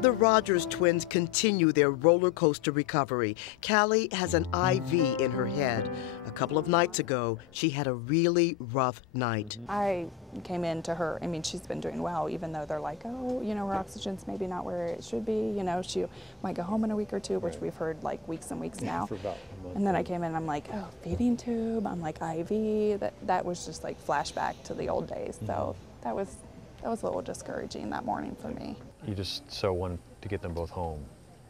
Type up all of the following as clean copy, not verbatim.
The Rogers twins continue their roller coaster recovery. Callie has an IV in her head. A couple of nights ago, she had a really rough night. I came in to her. I mean, she's been doing well, even though they're like, oh, you know, her oxygen's maybe not where it should be. You know, she might go home in a week or two, which we've heard like weeks and weeks now. For about a month. And then I came in and I'm like, oh, feeding tube. I'm like, IV. That was just like flashback to the old days. So that was a little discouraging that morning for me. You just so want to get them both home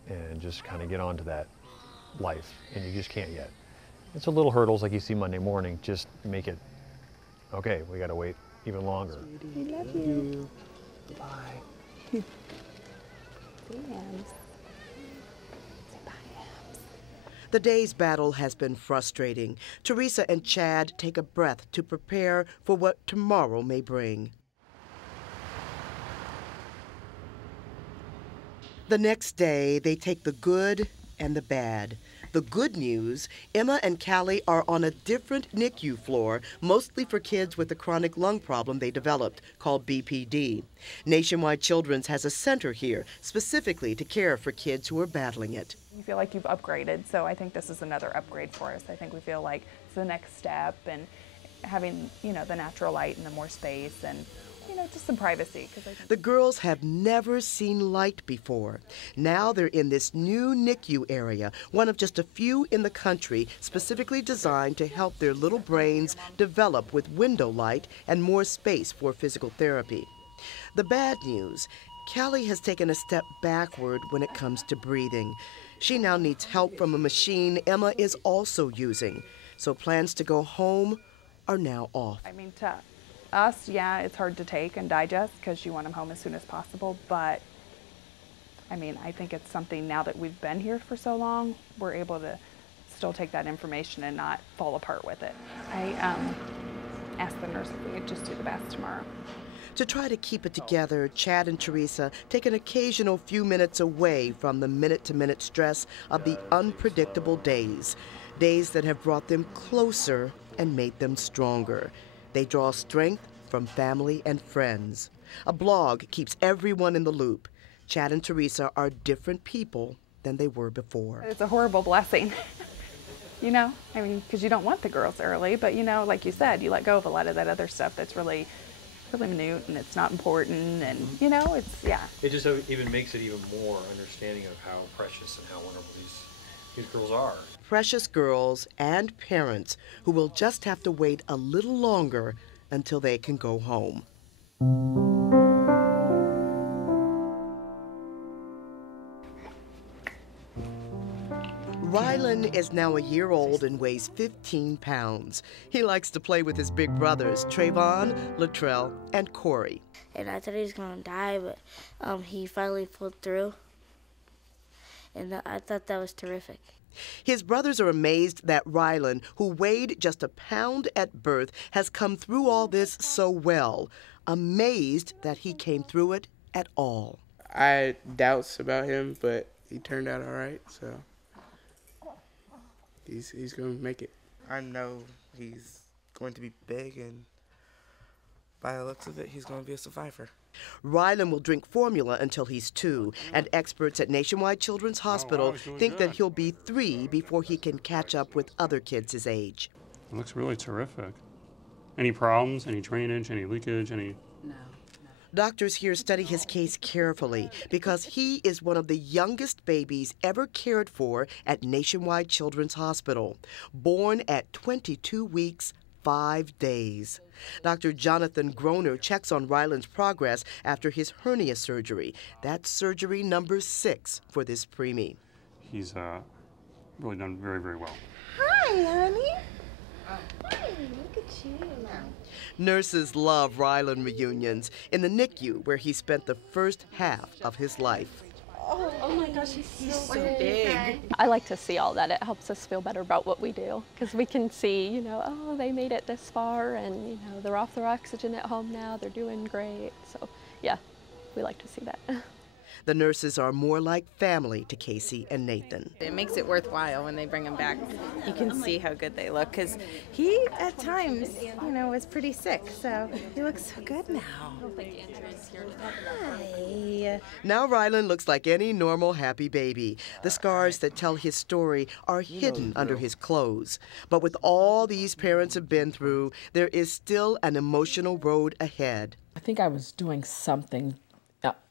and just kind of get on to that life, and you just can't yet. It's a little hurdles like you see Monday morning, just make it, okay, we gotta wait even longer. We love you. Bye. See Ams. Say bye, Ams. The day's battle has been frustrating. Teresa and Chad take a breath to prepare for what tomorrow may bring. The next day, they take the good and the bad. The good news, Emma and Callie are on a different NICU floor, mostly for kids with a chronic lung problem they developed, called BPD. Nationwide Children's has a center here, specifically to care for kids who are battling it. You feel like you've upgraded, so I think this is another upgrade for us. I think we feel like it's the next step, and having, you know, the natural light and the more space and, you know, just some privacy. The girls have never seen light before. Now they're in this new NICU area, one of just a few in the country specifically designed to help their little brains develop with window light and more space for physical therapy. The bad news, Callie has taken a step backward when it comes to breathing. She now needs help from a machine Emma is also using. So plans to go home are now off. I mean, to us, yeah, it's hard to take and digest because you want them home as soon as possible, but I mean, I think it's something now that we've been here for so long, we're able to still take that information and not fall apart with it. I asked the nurse if we could just do the bath tomorrow. To try to keep it together, Chad and Teresa take an occasional few minutes away from the minute-to-minute stress of the unpredictable days. Days that have brought them closer and made them stronger. They draw strength from family and friends. A blog keeps everyone in the loop. Chad and Teresa are different people than they were before. It's a horrible blessing, you know? I mean, because you don't want the girls early, but you know, like you said, you let go of a lot of that other stuff that's really minute and it's not important, and you know, it's, yeah. It just even makes it even more understanding of how precious and how wonderful these girls are. Precious girls and parents who will just have to wait a little longer until they can go home. Rylan is now a year old and weighs 15 pounds. He likes to play with his big brothers, Trayvon, Latrell, and Corey. And I thought he was going to die, but he finally pulled through. And I thought that was terrific. His brothers are amazed that Rylan, who weighed just a pound at birth, has come through all this so well. Amazed that he came through it at all. I had doubts about him, but he turned out all right, so he's going to make it. I know he's going to be big, and by the looks of it, he's going to be a survivor. Rylan will drink formula until he's 2, and experts at Nationwide Children's Hospital think that he'll be 3 before he can catch up with other kids his age. It looks really terrific. Any problems, any drainage, any leakage, any... No. Doctors here study his case carefully because he is one of the youngest babies ever cared for at Nationwide Children's Hospital, born at 22 weeks, 5 days. Dr. Jonathan Groner checks on Rylan's progress after his hernia surgery. That's surgery number 6 for this preemie. He's really done very, very well. Hi, honey. Hi, look at you. Nurses love Rylan reunions in the NICU, where he spent the first half of his life. Oh my gosh, he's so big. I like to see all that. It helps us feel better about what we do, because we can see, you know, oh, they made it this far, and, you know, they're off their oxygen at home now, they're doing great. So, yeah, we like to see that. The nurses are more like family to Casey and Nathan. It makes it worthwhile when they bring him back. You can see how good they look because he, at times, was pretty sick. So he looks so good now. Hi. Now Rylan looks like any normal, happy baby. The scars that tell his story are hidden under his clothes. But with all these parents have been through, there is still an emotional road ahead. I think I was doing something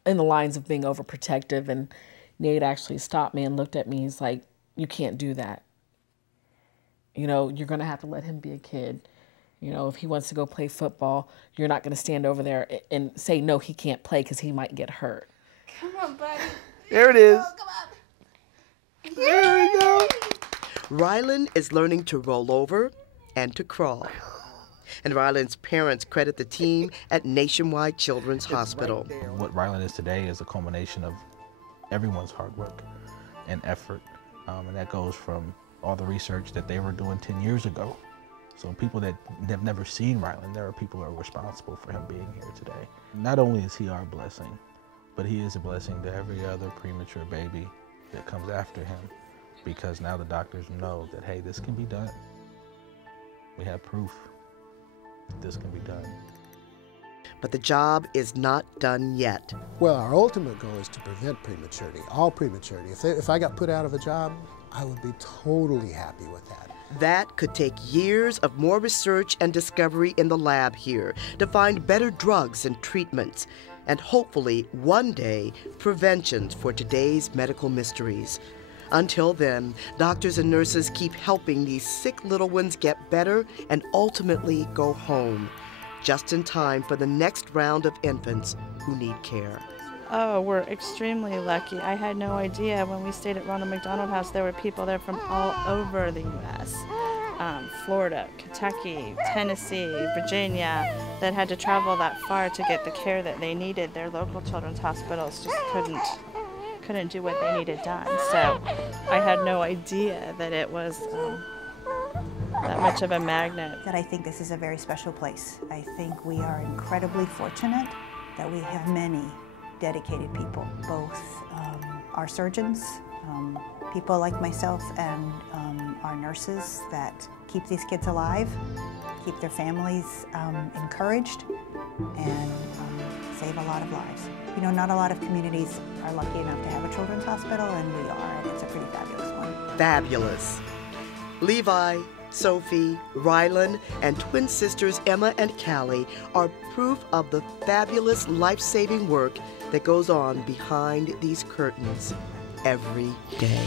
in the lines of being overprotective, and Nate actually stopped me and looked at me. He's like, you can't do that. You're going to have to let him be a kid. If he wants to go play football, you're not going to stand over there and say, no, he can't play because he might get hurt. Come on, buddy. There it is. Come on. There we go. Rylan is learning to roll over and to crawl. And Rylan's parents credit the team at Nationwide Children's Hospital. What Rylan is today is a culmination of everyone's hard work and effort. And that goes from all the research that they were doing 10 years ago. So people that have never seen Rylan, there are people who are responsible for him being here today. Not only is he our blessing, but he is a blessing to every other premature baby that comes after him, because now the doctors know that, hey, this can be done. We have proof that this can be done. But the job is not done yet. Well, our ultimate goal is to prevent prematurity, all prematurity. If I got put out of a job, I would be totally happy with that. That could take years of more research and discovery in the lab here to find better drugs and treatments, and hopefully, one day, preventions for today's medical mysteries. Until then, doctors and nurses keep helping these sick little ones get better and ultimately go home, just in time for the next round of infants who need care. Oh, we're extremely lucky. I had no idea when we stayed at Ronald McDonald House there were people there from all over the U.S. Florida, Kentucky, Tennessee, Virginia, that had to travel that far to get the care that they needed. Their local children's hospitals just couldn't do what they needed done. So I had no idea that it was that much of a magnet. That I think this is a very special place. I think we are incredibly fortunate that we have many dedicated people, both our surgeons, people like myself, and our nurses that keep these kids alive, keep their families encouraged, and save a lot of lives. Not a lot of communities are lucky enough to have a children's hospital, and we are, and it's a pretty fabulous one. Fabulous. Levi, Sophie, Rylan, and twin sisters Emma and Callie are proof of the fabulous life-saving work that goes on behind these curtains every day.